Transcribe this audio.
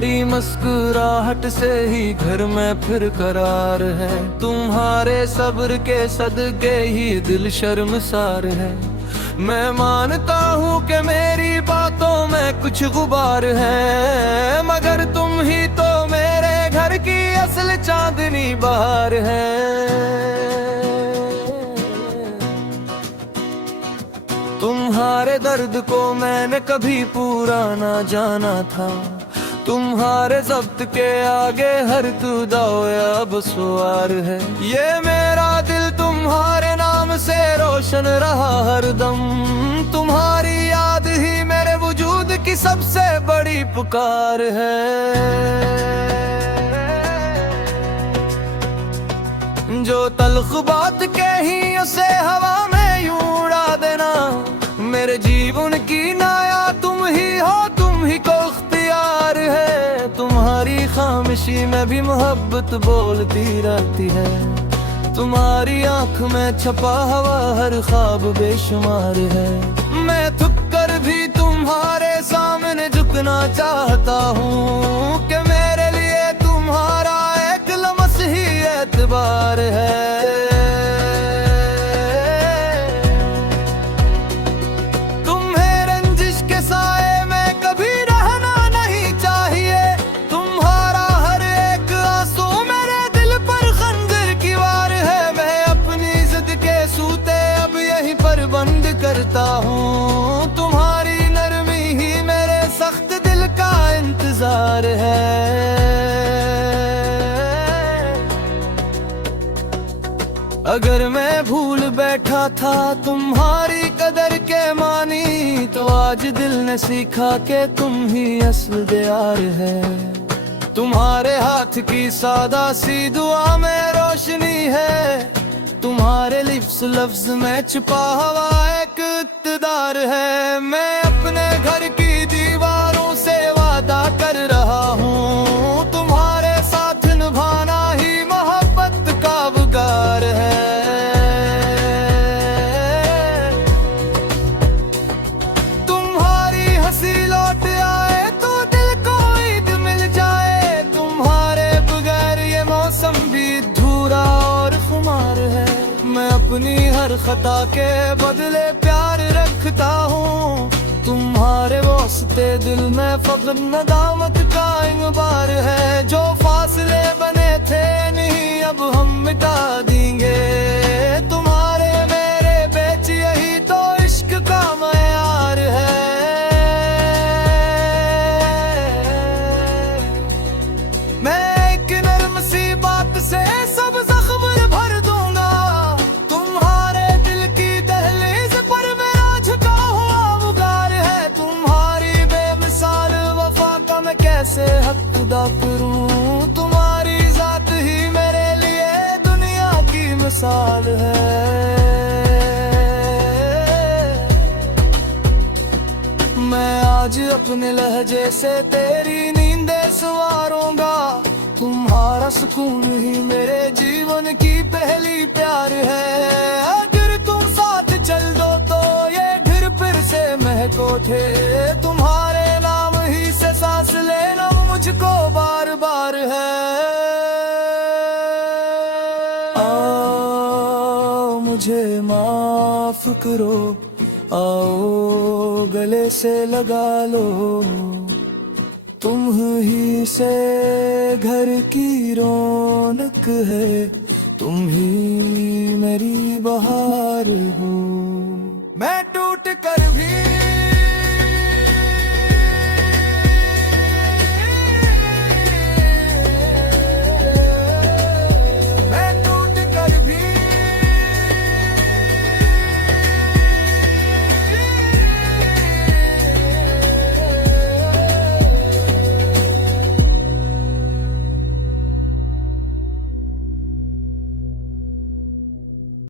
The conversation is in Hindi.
तुम्हारी मुस्कुराहट से ही घर में फिर करार है। तुम्हारे सब्र के सदके ही दिल शर्मसार है। मैं मानता हूँ कि मेरी बातों में कुछ गुबार है, मगर तुम ही तो मेरे घर की असल चांदनी बहार है। तुम्हारे दर्द को मैंने कभी पूरा ना जाना था। तुम्हारे ज़ब्त के आगे हर दाव अब सवार है। ये मेरा दिल तुम्हारे नाम से रोशन रहा हरदम। तुम्हारी याद ही मेरे वजूद की सबसे बड़ी पुकार है। जो तल्ख बात कही उसे हवा में यूं उड़ा देना। मेरे जीवन की नाया तुम ही हो, तुम ही को इख्तियार है। तुम्हारी खामोशी में भी मोहब्बत बोलती रहती है। तुम्हारी आंख में छपा हुआ हर ख्वाब बेशुमार है। मैं थक कर भी तुम्हारे सामने झुकना चाहता हूँ कि मेरे लिए तुम्हारा एक लम्हा ही एतबार है। करता हूँ तुम्हारी नरमी ही मेरे सख्त दिल का इंतजार है। अगर मैं भूल बैठा था तुम्हारी कदर के मानी, तो आज दिल ने सीखा कि तुम ही असल यार है। तुम्हारे हाथ की सादा सी दुआ में रोशनी है। तुम्हारे लिप्स लफ्ज में छुपा हुआ एक इक़्तिदार है। मैं अपने घर की दीवारों से वादा कर रहा हूँ, तुम्हारे साथ निभाना ही मोहब्बत का वगार है। तुम्हारी हंसी लौट आए तो दिल को ईद मिल जाए। तुम्हारे बगैर ये मौसम भी अधूरा और खुमार है। मैं अपनी हर खता के बदले प्यार रखता हूँ। तुम्हारे वास्ते दिल में फख्र नदामत का इंबार है। जो फासले बने थे नहीं अब हम मिटा देंगे। तुम्हारे मेरे बीच यही तो इश्क का मयार है। मैं एक नर्म सी बात से सब जख्म भर दूंगा। तुम्हारे दिल की दहलीज पर मेरा झुका हुआ वगार है। तुम्हारी बेमिसाल वफा का मैं कैसे हक अदा करूं। तुम्हारी जात ही मेरे लिए दुनिया की मिसाल है। मैं आज अपने लहजे से तेरी नींदें संवारूंगा। तुम्हारा सुकून ही मेरे जीवन की पहली प्यार है। अगर तुम साथ चल दो तो ये घर फिर से महक उठे। तुम्हारे नाम ही से सांस लेना मुझको बार बार है। आओ मुझे माफ करो, आओ गले से लगा लो। तुम ही से घर की रौनक है। तुम ही मेरी बहार हो। मैं टूट कर भी